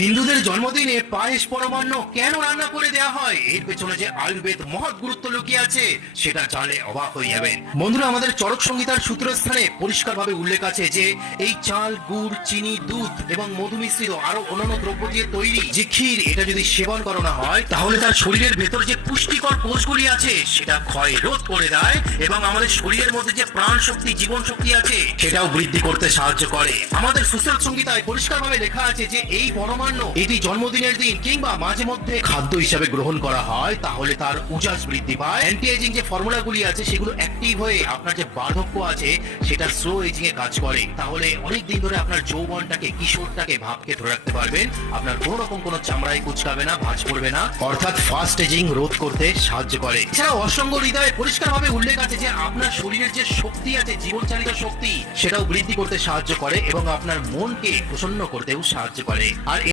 হিন্দুদের জন্মদিনে পায়েস পরমান্ন কেন রান্না করে দেওয়া হয়, এর পেছনে যে আয়ুর্বেদ মহৎ গুরুত্ব লুকিয়ে আছে সেটা জানলে অবাক হয়ে যাবেন। বন্ধুরা, আমাদের চরক সংহিতার সূত্রস্থানে পরিষ্কারভাবে উল্লেখ আছে যে এই চাল, গুড়, চিনি, দুধ এবং মধু মিশ্রিত আরো অন্যান্য দ্রব্য দিয়ে তৈরি যে ক্ষীর, এটা যদি সেবন করানো হয় তাহলে তার শরীরের ভেতর যে পুষ্টিকর কোষগুলি আছে সেটা ক্ষয় রোধ করে দেয় এবং আমাদের শরীরের মধ্যে যে প্রাণ শক্তি, জীবন শক্তি আছে সেটাও বৃদ্ধি করতে সাহায্য করে। আমাদের সুশ্রুত সংহিতায় পরিষ্কারভাবে লেখা আছে যে এই পরমান্ন এটি জন্মদিনের দিন কিংবা মাঝে মধ্যে খাদ্য হিসাবে গ্রহণ করা হয় তাহলে তার উজাস বৃদ্ধি পায়, অ্যান্টি এজিং যে ফর্মুলাগুলি আছে সেগুলো অ্যাক্টিভ হয়ে আপনার যে বার্ধক্য আছে সেটা স্লো এজিং এ কাজ করে। তাহলে অনেক দিন ধরে আপনার যৌবনটাকে, কিশোরটাকে, ভাবকে ধরে রাখতে পারবেন। আপনার কোনো রকম কোনো চামড়ায় কুচকাবে না, ভাঁজ পড়বে না, অর্থাৎ ফাস্ট এজিং রোধ করতে সাহায্য করে। এছাড়াও অসংগ হৃদয়ে পরিষ্কারভাবে উল্লেখ আছে যে আপনার শরীরের যে শক্তি আছে, জীবন চালিত শক্তি, সেটাও বৃদ্ধি করতে সাহায্য করে এবং আপনার মনকে প্রসন্ন করতেও সাহায্য করে। আর